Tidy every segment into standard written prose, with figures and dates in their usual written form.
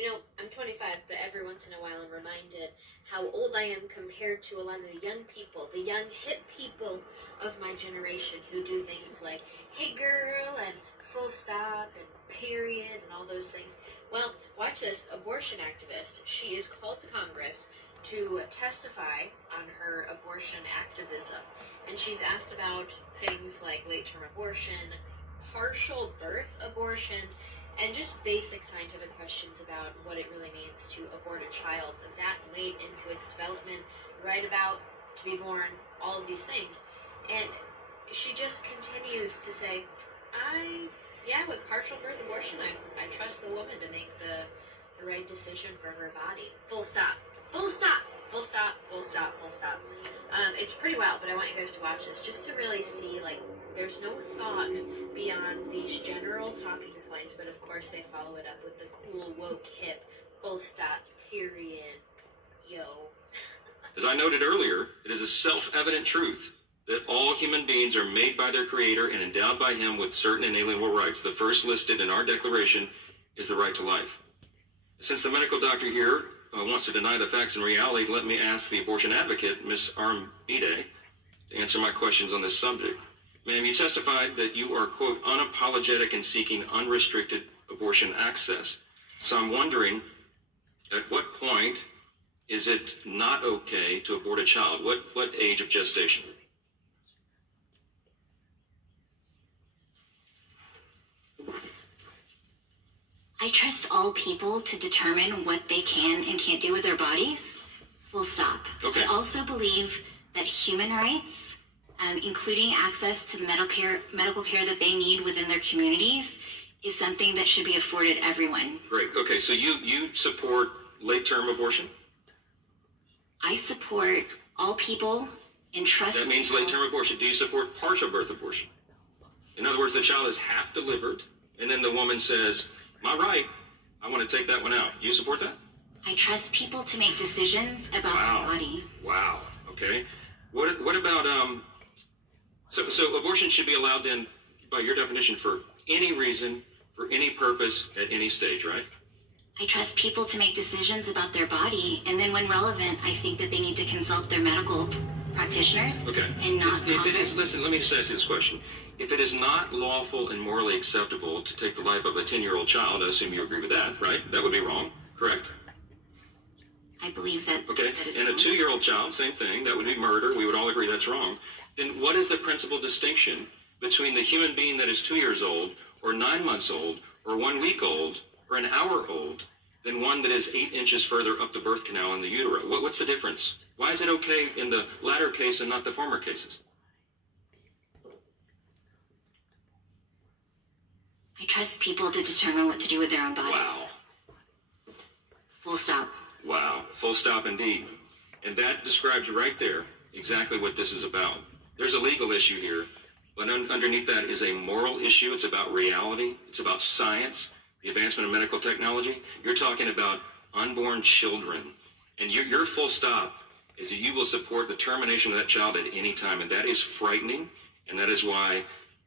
I'm 25, but every once in a while I'm reminded how old I am compared to a lot of the young people, the young hip people of my generation who do things like, hey girl, and full stop, and period, and all those things. Well, watch this. Abortion activist. She is called to Congress to testify on her abortion activism. And she's asked about things like late-term abortion, partial birth abortion, and just basic scientific questions about what it really means to abort a child that late into its development, right about to be born, all of these things. And she just continues to say, with partial birth abortion, I trust the woman to make the right decision for her body. Full stop. Full stop. Full stop. Full stop. Full stop. It's pretty wild, but I want you guys to watch this just to really see, there's no thought beyond these general talking points, but of course they follow it up with the cool, woke, hip, full stop, period, yo. As I noted earlier, it is a self-evident truth that all human beings are made by their Creator and endowed by Him with certain inalienable rights. The first listed in our Declaration is the right to life. Since the medical doctor here wants to deny the facts and reality, let me ask the abortion advocate, Ms. Armide, to answer my questions on this subject. Ma'am, you testified that you are, quote, unapologetic in seeking unrestricted abortion access. So I'm wondering, at what point is it not okay to abort a child? What age of gestation? I trust all people to determine what they can and can't do with their bodies. Full stop. Okay. I also believe that human rights, including access to the medical care that they need within their communities, is something that should be afforded everyone. Great. Okay, so you support late-term abortion? I support all people and trust. That means late-term abortion. Do you support partial birth abortion? In other words, the child is half delivered, and then the woman says, my right, I want to take that one out. You support that? I trust people to make decisions about their body. Wow. Okay. What about so abortion should be allowed then, by your definition, for any reason, for any purpose, at any stage, right? I trust people to make decisions about their body, and then when relevant, I think that they need to consult their medical practitioners. Okay. And not if it is, listen, let me just ask you this question. If it is not lawful and morally acceptable to take the life of a 10-year-old child, I assume you agree with that, right? That would be wrong, correct? I believe that. Okay, that is and wrong. a 2-year-old child, same thing, that would be murder. We would all agree that's wrong. Then what is the principal distinction between the human being that is 2 years old, or 9 months old, or 1 week old, or an hour old, than one that is 8 inches further up the birth canal in the utero? What's the difference? Why is it okay in the latter case and not the former cases? I trust people to determine what to do with their own bodies. Wow. Full stop. Wow. Full stop indeed. And that describes right there exactly what this is about. There's a legal issue here, but underneath that is a moral issue. It's about reality. It's about science, the advancement of medical technology. You're talking about unborn children. And your full stop is that you will support the termination of that child at any time. And that is frightening. And that is why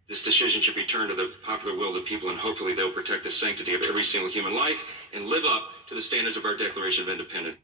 this decision should be turned to the popular will of the people, and hopefully they'll protect the sanctity of every single human life and live up to the standards of our Declaration of Independence.